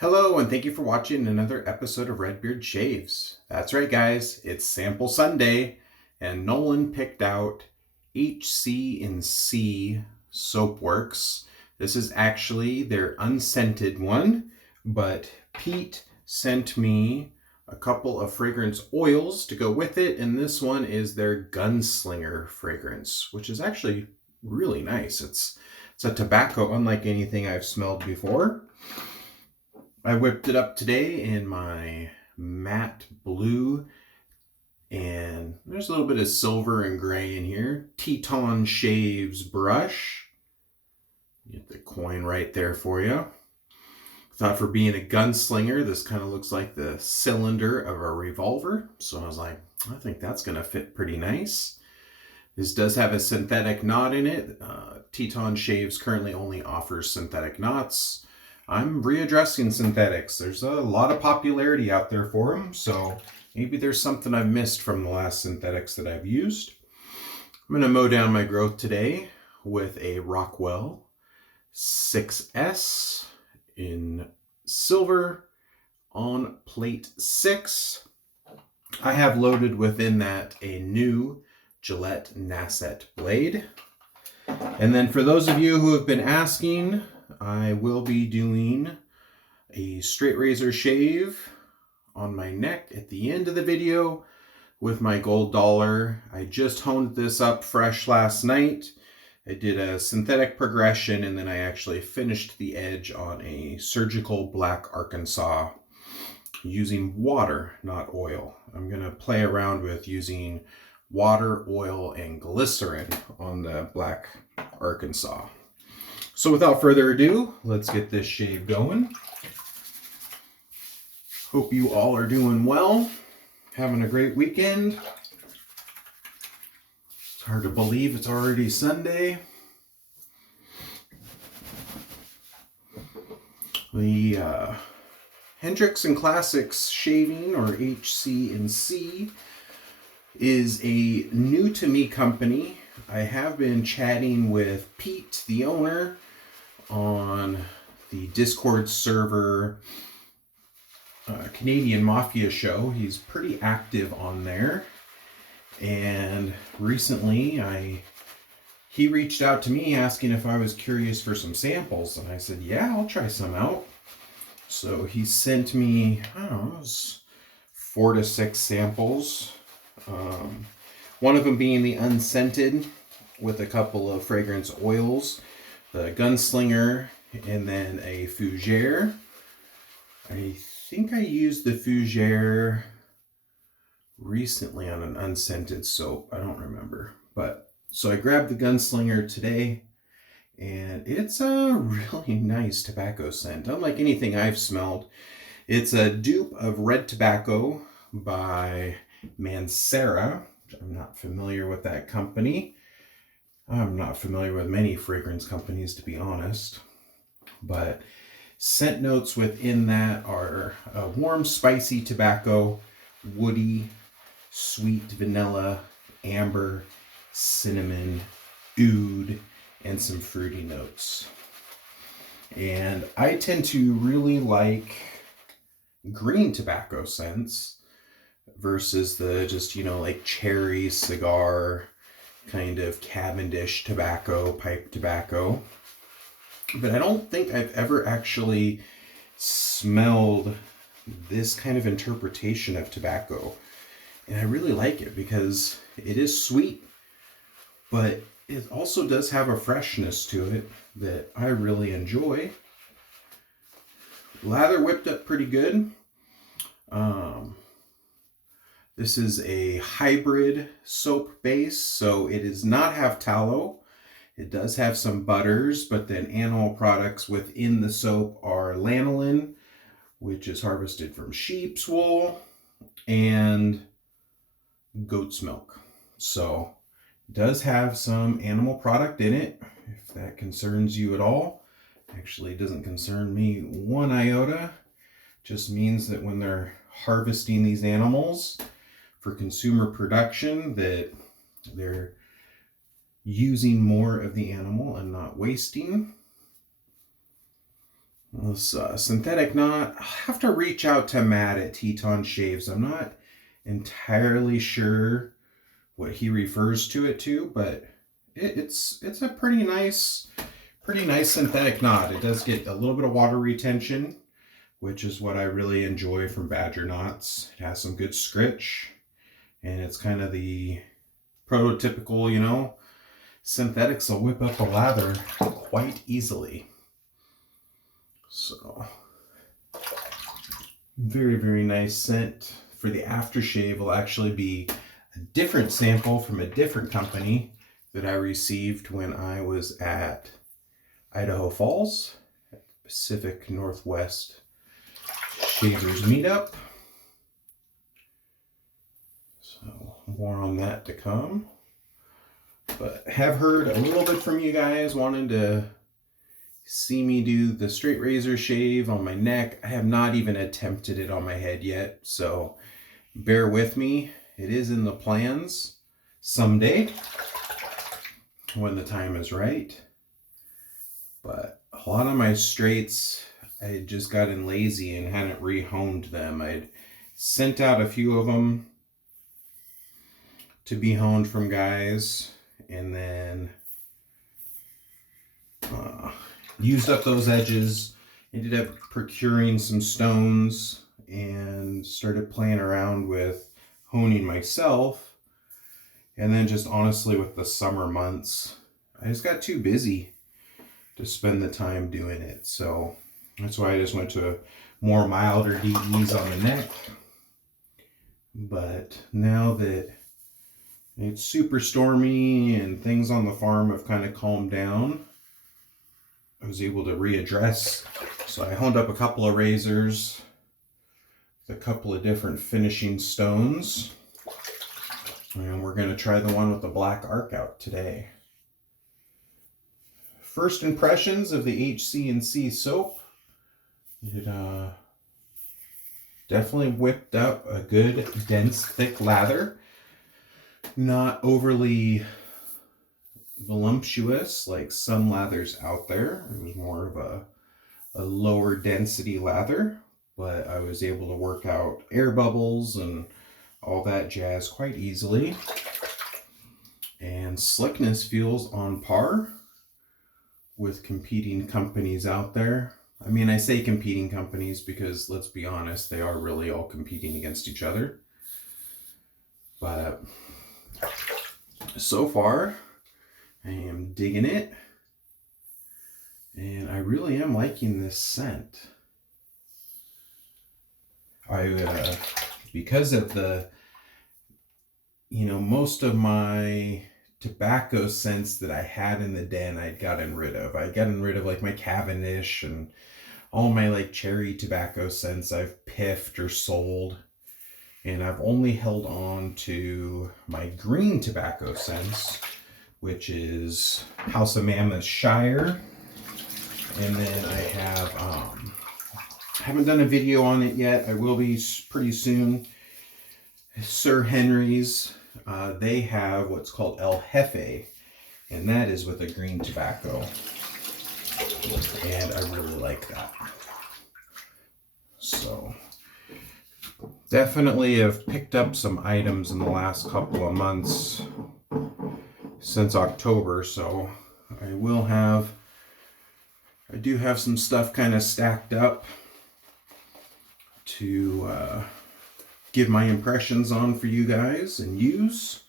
Hello, and thank you for watching another episode of Redbeard Shaves. That's right, guys, it's Sample Sunday, and Nolan picked out HC&C Soapworks. This is actually their unscented one, but Pete sent me a couple of fragrance oils to go with it, and this one is their Gunslinger fragrance, which is actually really nice. It's a tobacco unlike anything I've smelled before. I whipped it up today in my matte blue, and there's a little bit of silver and gray in here. Teton Shave Brush. Get the coin right there for you. Thought for being a gunslinger, this kind of looks like the cylinder of a revolver. So I was like, I think that's going to fit pretty nice. This does have a synthetic knot in it. Teton Shaves currently only offers synthetic knots. I'm readdressing synthetics. There's a lot of popularity out there for them, so maybe there's something I've missed from the last synthetics that I've used. I'm going to mow down my growth today with a Rockwell 6S in silver on plate 6. I have loaded within that a new Gillette Nacet Blade. And then for those of you who have been asking, I will be doing a straight razor shave on my neck at the end of the video with my gold dollar. I just honed this up fresh last night. I did a synthetic progression, and then I actually finished the edge on a surgical black Arkansas using water, not oil. I'm going to play around with using water, oil, and glycerin on the black Arkansas. So without further ado, let's get this shave going. Hope you all are doing well, having a great weekend. It's hard to believe it's already Sunday. The Hendrix and Classics Shaving, or HC&C, is a new to me company. I have been chatting with Pete, the owner, on the Discord server Canadian Mafia show. He's pretty active on there, and recently he reached out to me asking if I was curious for some samples, and I said, yeah, I'll try some out. So he sent me, I don't know, it was 4 to 6 samples. One of them being the unscented with a couple of fragrance oils, the Gunslinger, and then a fougere. I think I used the fougere recently on an unscented soap. I don't remember. But so I grabbed the Gunslinger today, and it's a really nice tobacco scent. Unlike anything I've smelled, it's a dupe of Red Tobacco by Mancera. I'm not familiar with that company. I'm not familiar with many fragrance companies, to be honest. But scent notes within that are a warm, spicy tobacco, woody, sweet vanilla, amber, cinnamon, oud, and some fruity notes. And I tend to really like green tobacco scents versus the just, like cherry, cigar, kind of Cavendish tobacco, pipe tobacco. But I don't think I've ever actually smelled this kind of interpretation of tobacco. And I really like it because it is sweet, but it also does have a freshness to it that I really enjoy. Lather whipped up pretty good. This is a hybrid soap base, so it does not have tallow. It does have some butters, but then animal products within the soap are lanolin, which is harvested from sheep's wool, and goat's milk. So it does have some animal product in it, if that concerns you at all. Actually, it doesn't concern me one iota. Just means that when they're harvesting these animals for consumer production, that they're using more of the animal and not wasting. This synthetic knot, I'll have to reach out to Matt at Teton Shaves. I'm not entirely sure what he refers to it to, but it's a pretty nice synthetic knot. It does get a little bit of water retention, which is what I really enjoy from Badger knots. It has some good scritch, and it's kind of the prototypical, you know, synthetics will whip up a lather quite easily. So, very, very nice scent. For the aftershave will actually be a different sample from a different company that I received when I was at Idaho Falls, at Pacific Northwest Shavers Meetup. So, more on that to come. But have heard a little bit from you guys wanting to see me do the straight razor shave on my neck. I have not even attempted it on my head yet, so bear with me. It is in the plans someday when the time is right. But a lot of my straights, I had just gotten lazy and hadn't rehoned them. I'd sent out a few of them to be honed from guys, and then used up those edges, ended up procuring some stones, and started playing around with honing myself. And then just honestly with the summer months, I just got too busy to spend the time doing it. So that's why I just went to a more milder DEs on the neck. But now that it's super stormy and things on the farm have kind of calmed down, I was able to readdress. So I honed up a couple of razors with a couple of different finishing stones. And we're going to try the one with the black arc out today. First impressions of the HC&C soap. It definitely whipped up a good, dense, thick lather. Not overly voluptuous like some lathers out there. It was more of a lower density lather, but I was able to work out air bubbles and all that jazz quite easily. And slickness feels on par with competing companies out there. I mean, I say competing companies because let's be honest, they are really all competing against each other. But so far, I am digging it, and I really am liking this scent. Because of the, most of my tobacco scents that I had in the den, I'd gotten rid of. I'd gotten rid of like my Cavendish and all my like cherry tobacco scents I've piffed or sold. And I've only held on to my green tobacco scents, which is House of Mammoth Shire. And then I haven't done a video on it yet. I will be pretty soon. Sir Henry's, they have what's called El Jefe, and that is with a green tobacco. And I really like that. So definitely have picked up some items in the last couple of months since October, so I do have some stuff kind of stacked up to give my impressions on for you guys and use.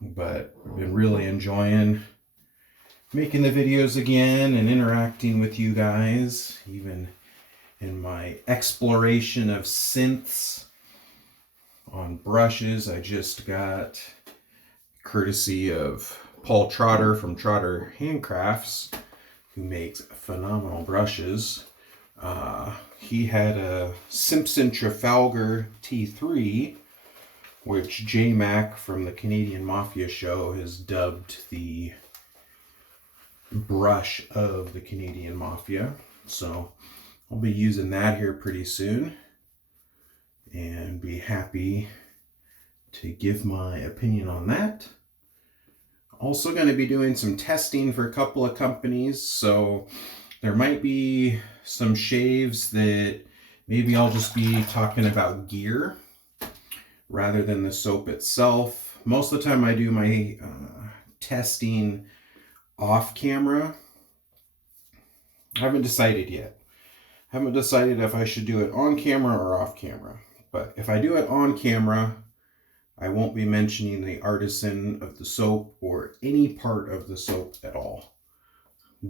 But I've been really enjoying making the videos again and interacting with you guys, even in my exploration of synths on brushes. I just got, courtesy of Paul Trotter from Trotter Handcrafts, who makes phenomenal brushes. He had a Simpson Trafalgar T3, which J-Mac from the Canadian Mafia show has dubbed the brush of the Canadian Mafia. So I'll be using that here pretty soon and be happy to give my opinion on that. Also going to be doing some testing for a couple of companies. So There might be some shaves that maybe I'll just be talking about gear rather than the soap itself. Most of the time I do my testing off camera. I haven't decided yet. I haven't decided if I should do it on camera or off camera. But if I do it on camera, I won't be mentioning the artisan of the soap or any part of the soap at all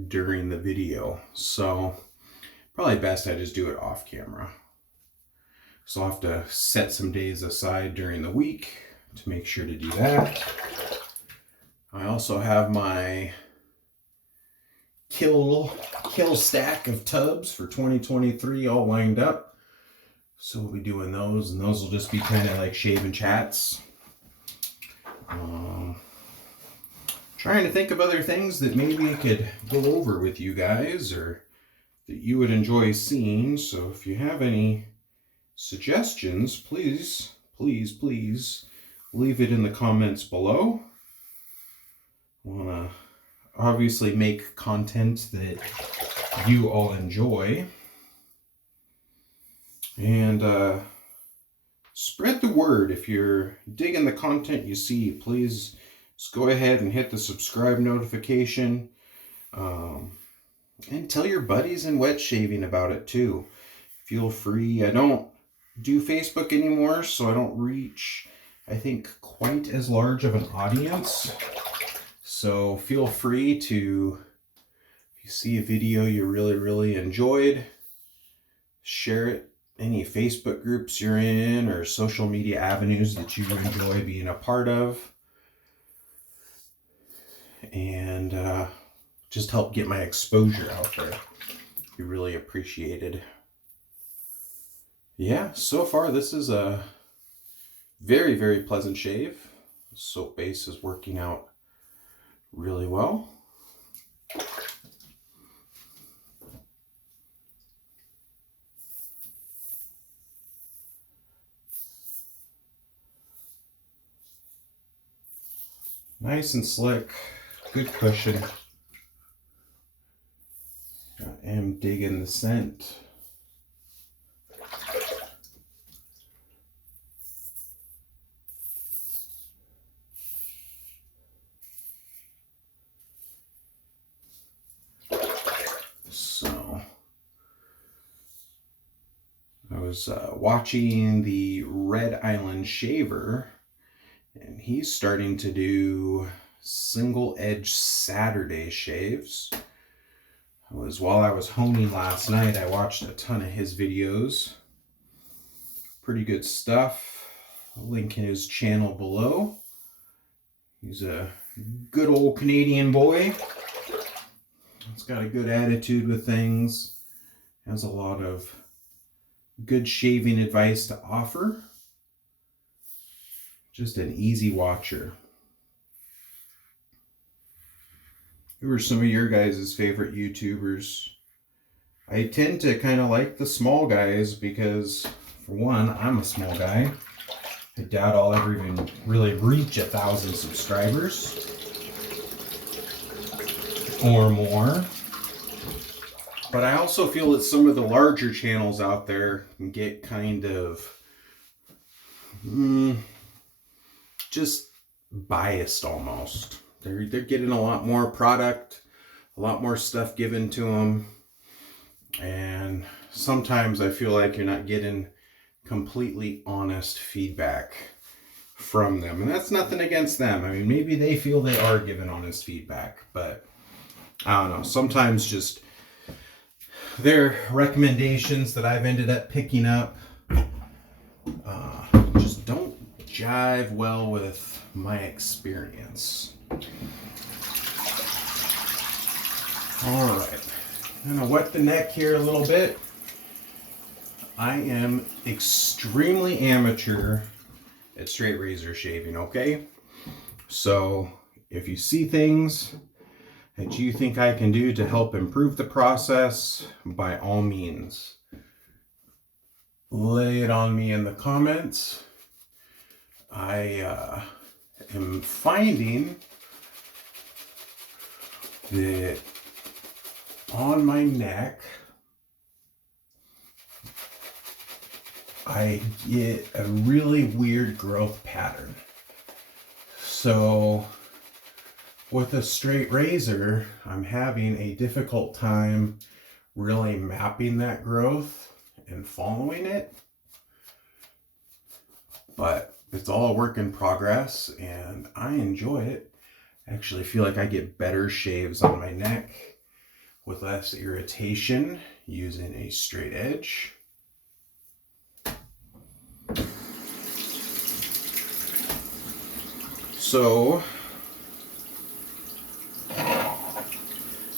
during the video. So probably best I just do it off camera. So I'll have to set some days aside during the week to make sure to do that. I also have my kill stack of tubs for 2023 all lined up. So we'll be doing those, and those will just be kind of like shaving chats. Trying to think of other things that maybe I could go over with you guys or that you would enjoy seeing. So if you have any suggestions, please leave it in the comments below. I want to obviously make content that you all enjoy. And spread the word. If you're digging the content you see, please just go ahead and hit the subscribe notification. And tell your buddies in wet shaving about it too. Feel free. I don't do Facebook anymore, so I don't reach, I think, quite as large of an audience. So feel free to, if you see a video you really enjoyed, share it. Any Facebook groups you're in or social media avenues that you enjoy being a part of. And just help get my exposure out there. Be really appreciated. Yeah, so far this is a very pleasant shave. The soap base is working out really well. Nice and slick, good cushion. I am digging the scent. So, I was watching the Red Island Shaver, and he's starting to do single edge Saturday shaves. While I was honing last night, I watched a ton of his videos. Pretty good stuff. I'll link in his channel below. He's a good old Canadian boy. He's got a good attitude with things. Has a lot of good shaving advice to offer. Just an easy watcher. Who are some of your guys' favorite YouTubers? I tend to kind of like the small guys because, for one, I'm a small guy. I doubt I'll ever even really reach 1,000 subscribers or more. But I also feel that some of the larger channels out there can get kind of just biased almost. They're getting a lot more product, a lot more stuff given to them. And sometimes I feel like you're not getting completely honest feedback from them. And that's nothing against them. I mean, maybe they feel they are giving honest feedback, but I don't know. Sometimes just their recommendations that I've ended up picking up just don't jive well with my experience. All right, I'm gonna wet the neck here a little bit. I am extremely amateur at straight razor shaving, okay? So if you see things that you think I can do to help improve the process, by all means, lay it on me in the comments. I am finding that on my neck, I get a really weird growth pattern. So with a straight razor, I'm having a difficult time really mapping that growth and following it. But it's all a work in progress and I enjoy it. I actually feel like I get better shaves on my neck with less irritation using a straight edge. So,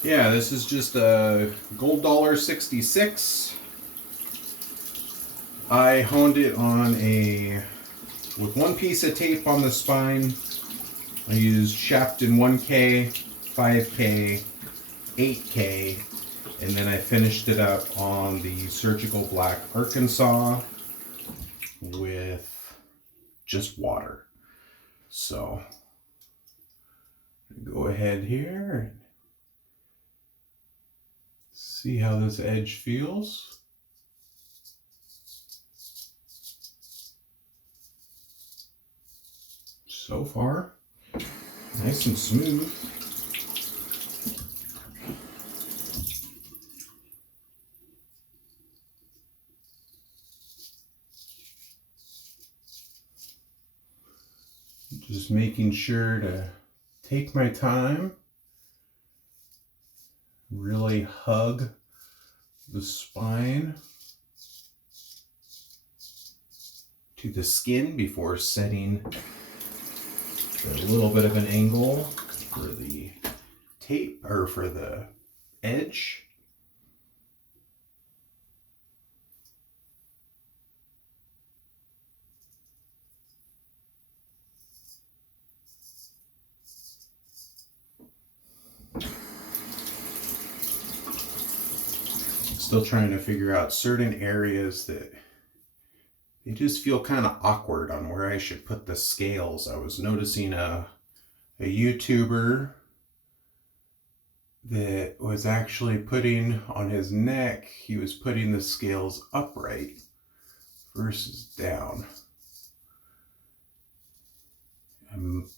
yeah, this is just a gold $1.66. I honed it on with one piece of tape on the spine. I used Shafton 1K, 5K, 8K, and then I finished it up on the surgical black Arkansas with just water. So go ahead here and see how this edge feels. So far, nice and smooth. Just making sure to take my time, really hug the spine to the skin before setting a little bit of an angle for the tape or for the edge. Still trying to figure out certain areas that they just feel kind of awkward on where I should put the scales. I was noticing a YouTuber that was actually putting on his neck, he was putting the scales upright versus down. I'm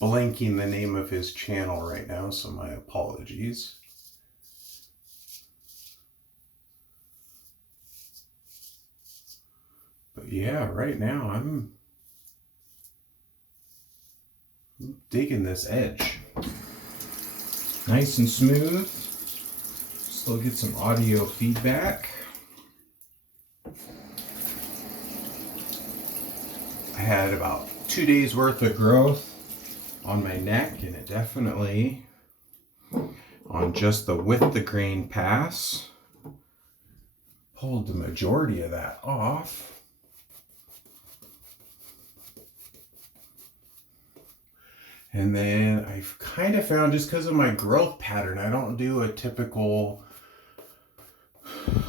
blanking the name of his channel right now, so my apologies. But yeah, right now I'm digging this edge. Nice and smooth. Still get some audio feedback. I had about 2 days worth of growth on my neck, and it definitely, on just the with the grain pass, pulled the majority of that off. And then I've kind of found, just because of my growth pattern, I don't do a typical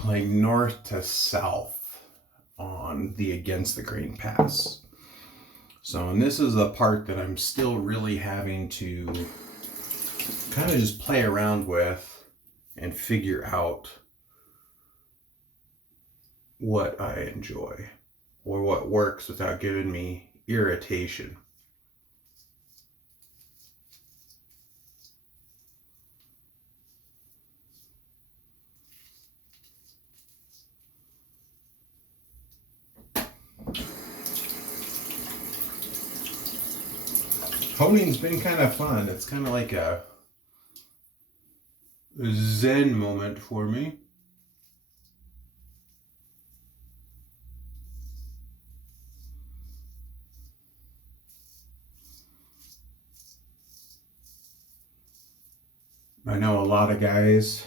like north to south on the against the grain pass. So, and this is the part that I'm still really having to kind of just play around with and figure out what I enjoy or what works without giving me irritation. Honing's been kind of fun. It's kind of like a zen moment for me. I know a lot of guys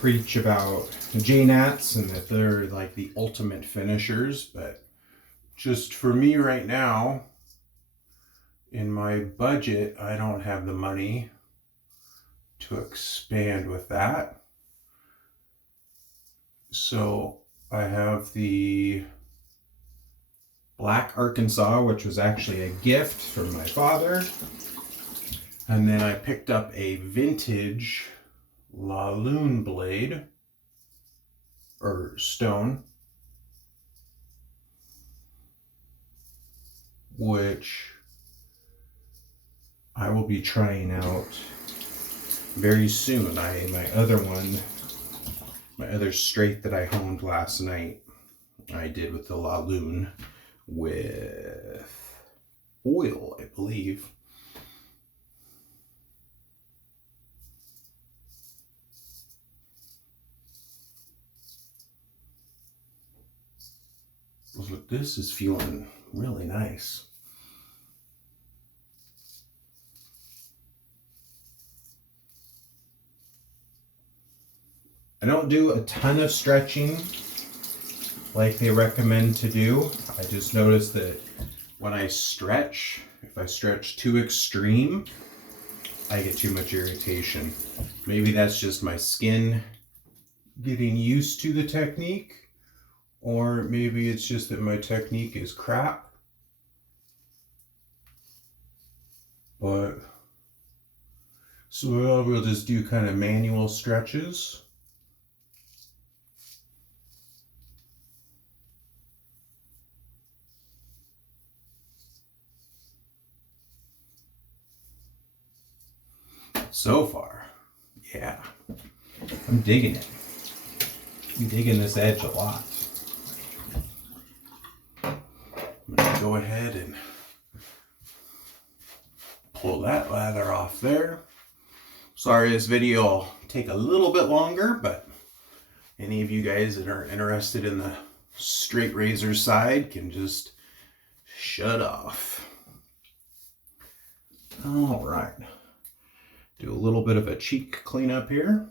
preach about J-Nats and that they're like the ultimate finishers, but just for me right now, in my budget, I don't have the money to expand with that. So I have the Black Arkansas, which was actually a gift from my father. And then I picked up a vintage Laloon blade, or stone, which I will be trying out very soon. My other straight that I honed last night, I did with the Laloon with oil, I believe. Look, this is feeling really nice. I don't do a ton of stretching like they recommend to do. I just noticed that when I stretch, if I stretch too extreme, I get too much irritation. Maybe that's just my skin getting used to the technique, or maybe it's just that my technique is crap. But so we'll just do kind of manual stretches. So far, yeah, I'm digging it. I'm digging this edge a lot. I'm gonna go ahead and pull that lather off there. Sorry, this video will take a little bit longer, but any of you guys that are interested in the straight razor side can just shut off. All right. Do a little bit of a cheek cleanup here.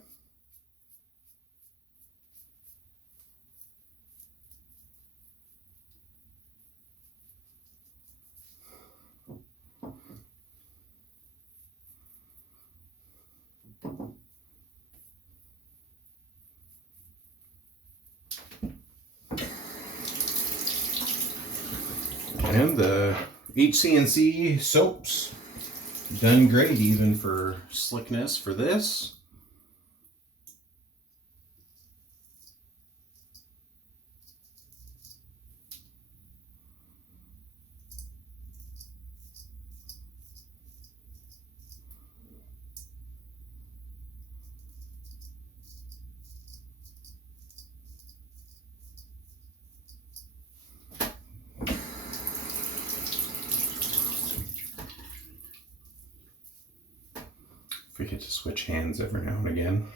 And the HC&C soaps, done great even for slickness for this. Forget to switch hands every now and again.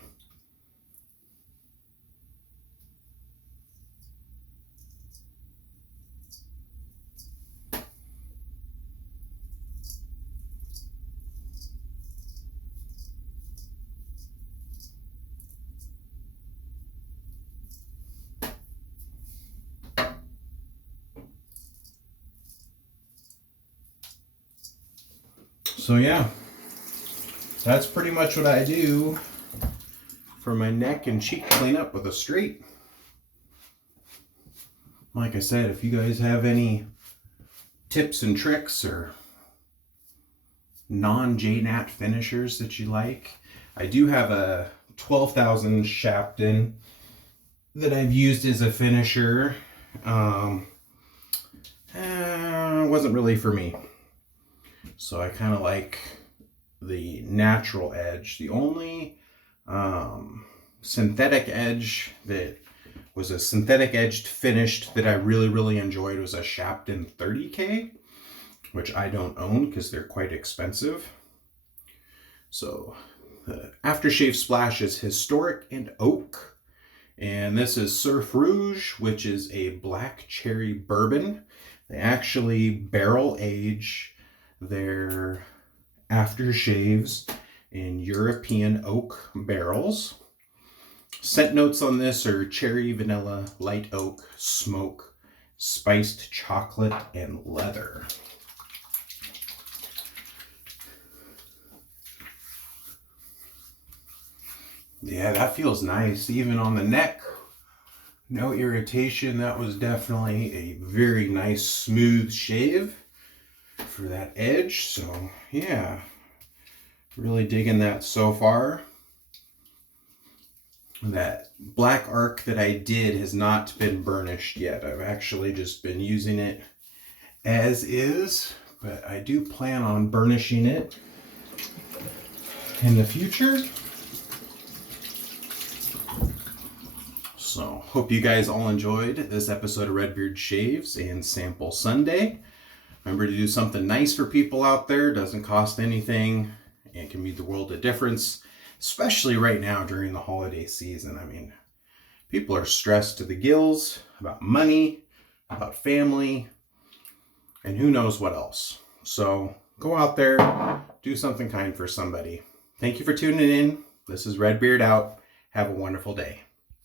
So yeah, that's pretty much what I do for my neck and cheek cleanup with a straight. Like I said, if you guys have any tips and tricks or non-JNAT finishers that you like, I do have a 12,000 Shapton that I've used as a finisher. Wasn't really for me. So I kind of like the natural edge. The only synthetic edge that was a synthetic edged finished that I really enjoyed was a Shapton 30K, which I don't own because they're quite expensive. So the Aftershave Splash is Historic and Oak. And this is Surf Rouge, which is a black cherry bourbon. They actually barrel age their aftershaves in European oak barrels. Scent notes on this are cherry, vanilla, light oak, smoke, spiced chocolate, and leather. Yeah, that feels nice. Even on the neck, no irritation. That was definitely a very nice, smooth shave for that edge. So yeah, really digging that so far. That black arc that I did has not been burnished yet. I've actually just been using it as is, but I do plan on burnishing it in the future. So, hope you guys all enjoyed this episode of Redbeard Shaves and Sample Sunday. Remember to do something nice for people out there. Doesn't cost anything and can make the world a difference, especially right now during the holiday season. I mean, people are stressed to the gills about money, about family, and who knows what else. So go out there, do something kind for somebody. Thank you for tuning in. This is Redbeard out. Have a wonderful day.